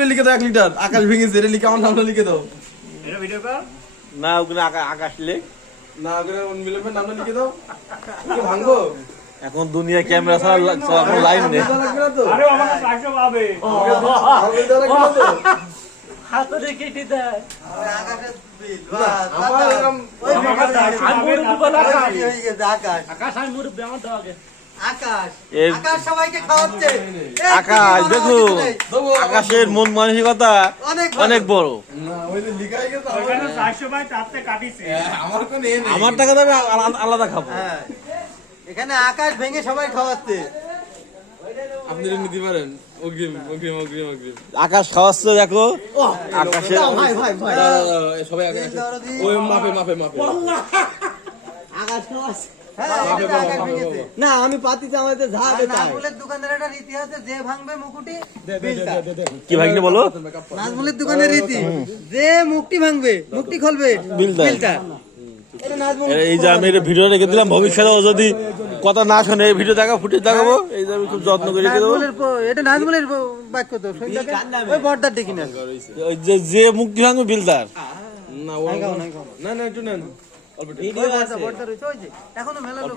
লিখে দাও 1 লিটার আকাশ ভেঙেছে এটা লিখে আমার নামটা লিখে দাও। না ওখানে আকাশ লেখ না ওখানে মিলবে নামটা লিখে দাও। কি ভাঙবো এখন দুনিয়া ক্যামেরা ছাড়া কোনো লাইন নেই। আরে আমাকে টাকা পাবে হাতে রেখে দেয় আকাশের বিল আমার এরকম আকাশ আমি মুরব্বি আমার দাও আগে আকাশ এর- আকাশ সবাইকে খাওয়াচ্ছে আকাশ দেখো আকাশের মন মানসিকতা অনেক অনেক বড়। না ওই যে লিখাই গেছে ওখানে 400 ভাই তাতে কাটিছে আমার কোন এ নেই। আমার টাকা দেবে আলাদা খাবো। হ্যাঁ এখানে আকাশ ভেঙে সবাই খাওয়াচ্ছে আপনি এটা নিতে পারেন অগ্রিম অগ্রিম অগ্রিম অগ্রিম আকাশ খাওয়াচ্ছে দেখো আকাশের ভাই ভাই ভাই সবাই আগে ওই মাপে মাপে মাপে আকাশ খাওয়াছে হ্যাঁ এটা তো আকাশ ভেঙেছে না আমি পাতিতে আমাদের আর ঝাড়ে তাই নাজমুলের দোকানের একটা রীতি আছে যে ভাঙবে মুকুটি বিলটা কি ভাগ্নে বলো নাজমুলের দোকানের রীতি যে মুকটি ভাঙবে মুকটি খুলবে বিলটা। বিলটা এটা নাজমুল এই যে আমি এটা ভিডিও রেখে দিলাম, ভবিষ্যতে ও যদি কথা না শোনে এই ভিডিও দেখা ফুটেজ দেখাবো। এই যে আমি খুব যত্ন করে রেখে দেবো। এটা নাজমুলের বাক্য তো শুনতে ওই বর্দার ডেকে নেন ওই যে মুক্তি ভাঙবে বিলদার। না না না একটু নেন অল্প একটু। বর্দার রয়েছে ওই যে এখনো মেলা লোক